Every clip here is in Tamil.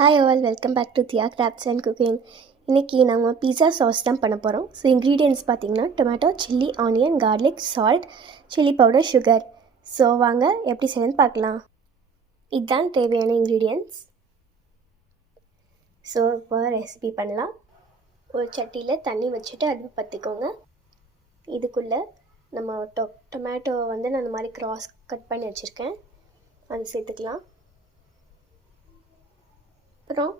Hi all, welcome back to Diya crafts and cooking. இன்றைக்கி நம்ம பீஸா சாஸ் தான் பண்ண போகிறோம். ஸோ இன்க்ரீடியன்ட்ஸ் பார்த்திங்கன்னா tomato, chilli, onion, garlic, salt, chilli powder, sugar. So வாங்க எப்படி செய்யணும்னு பார்க்கலாம். இதுதான் தேவையான இன்க்ரீடியன்ட்ஸ். ஸோ இப்போ ரெசிபி பண்ணலாம். ஒரு சட்டியில் தண்ணி வச்சுட்டு அடுப்பு பற்றிக்கோங்க. இதுக்குள்ளே நம்ம டொமேட்டோ வந்து நான் இந்த மாதிரி கிராஸ் கட் பண்ணி வச்சுருக்கேன், அது சேர்த்துக்கலாம். அப்புறம்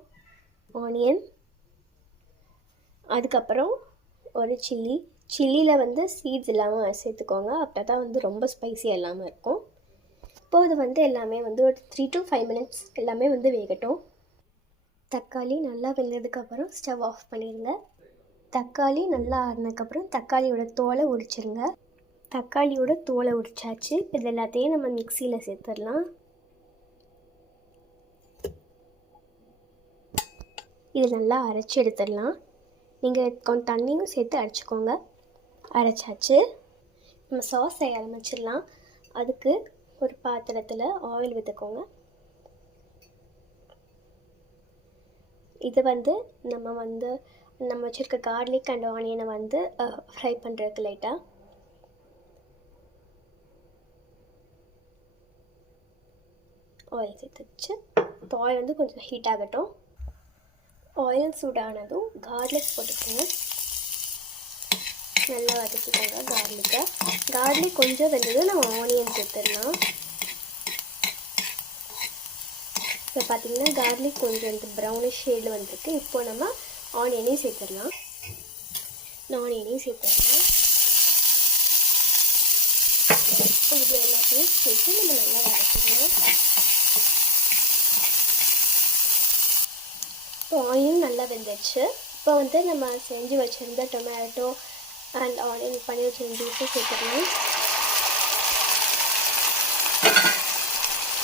ஆனியன், அதுக்கப்புறம் ஒரு சில்லியில் வந்து சீட்ஸ் இல்லாமல் சேர்த்துக்கோங்க. அப்போ தான் வந்து ரொம்ப ஸ்பைஸியாக இல்லாமல் இருக்கும். இப்போது இது வந்து எல்லாமே வந்து ஒரு 3 to 5 minutes எல்லாமே வந்து வேகட்டும். தக்காளி நல்லா வெந்ததுக்கப்புறம் ஸ்டவ் ஆஃப் பண்ணிடுங்க. தக்காளி நல்லா ஆறினதுக்கப்புறம் தக்காளியோட தோலை உரிச்சிருங்க. தக்காளியோட தோலை உரிச்சாச்சு. இது எல்லாத்தையும் நம்ம மிக்சியில் சேர்த்துடலாம். இது நல்லா அரைச்சி எடுத்துடலாம். நீங்கள் கொஞ்சம் தண்ணியும் சேர்த்து அரைச்சிக்கோங்க. அரைச்சாச்சு. நம்ம சாஸ் செய்ய ஆரம்பிச்சிடலாம். அதுக்கு ஒரு பாத்திரத்தில் ஆயில் விற்றுக்கோங்க. இது வந்து நம்ம வச்சுருக்க கார்லிக் அண்ட் ஆனியனை வந்து ஃப்ரை பண்ணுறதுக்கு லைட்டாக ஆயில் சேர்த்துச்சு. இப்போ ஆயில் வந்து கொஞ்சம் ஹீட் ஆகட்டும். ஆயில் சூடானதும் கார்லிக் போட்டுக்கோங்க. நல்லா வதக்கிக்கோங்க கார்லிக் கொஞ்சம் வெந்ததும் நம்ம ஆனியன் சேர்த்துடலாம். இப்போ பார்த்திங்கன்னா கார்லிக் கொஞ்சம் இந்த ப்ரௌனிஷ் ஷேடில் வந்துருக்கு. இப்போ நம்ம ஆனியனையும் சேர்த்துடலாம். இது எல்லாத்தையும் சேர்த்து நம்ம நல்லா வதக்கிடலாம். இப்போ ஆனியன் நல்லா வெந்துச்சு. இப்போ வந்து நம்ம செஞ்சு வச்சுருந்த டொமேட்டோ அண்ட் ஆனியன் பண்ணி வச்சுருந்த ஜூஸும் சேர்த்துக்கலாம்.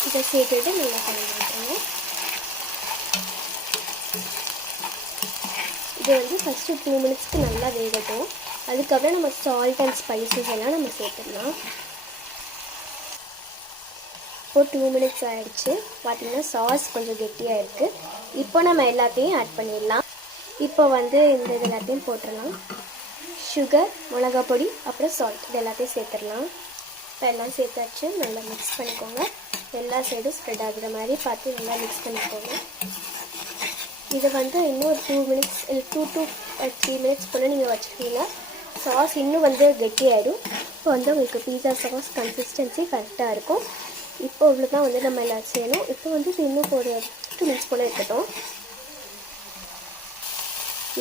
இதை சேர்த்துட்டு நல்லா கலந்து விட்டுருங்க. இது வந்து ஃபஸ்ட்டு 2 minutesக்கு நல்லா வேகட்டும். அதுக்கப்புறம் நம்ம சால்ட் அண்ட் ஸ்பைசஸ் எல்லாம் நம்ம சேர்த்துடலாம். இப்போது 2 minutes ஆகிடுச்சு. பார்த்திங்கன்னா சாஸ் கொஞ்சம் கெட்டியாக இருக்குது. இப்போ நம்ம எல்லாத்தையும் ஆட் பண்ணிடலாம். இப்போ வந்து இந்த இது எல்லாத்தையும் போட்டுடலாம். சுகர், மிளகாய் பொடி, அப்புறம் சால்ட் இது எல்லாத்தையும் சேர்த்துடலாம். இப்போ எல்லாம் சேர்த்தாச்சு. நல்லா மிக்ஸ் பண்ணிக்கோங்க. எல்லா சைடும் ஸ்ப்ரெட் ஆகுற மாதிரி பார்த்து நல்லா மிக்ஸ் பண்ணிக்கோங்க. இதை வந்து இன்னும் ஒரு 2 minutes இல்லை 2 to 3 minutes போல் நீங்கள் வச்சுருக்கீங்க. சாஸ் இன்னும் வந்து கெட்டியாகிடும். இப்போ வந்து உங்களுக்கு பீஸா சாஸ் கன்சிஸ்டன்சி கரெக்டாக இருக்கும். இப்போ இவ்வளோ தான் வந்து நம்ம எல்லாம் செய்யணும். இப்போ வந்து இது இன்னும் ஒரு 2 minutes போல் இருக்கட்டும்.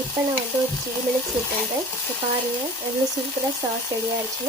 இப்போ நான் வந்து ஒரு 3 minutes விட்டுட்டேன். இப்போ பாருங்கள் எவ்வளோ சூப்பராக சாஸ் ரெடியாக இருந்துச்சுன்னு.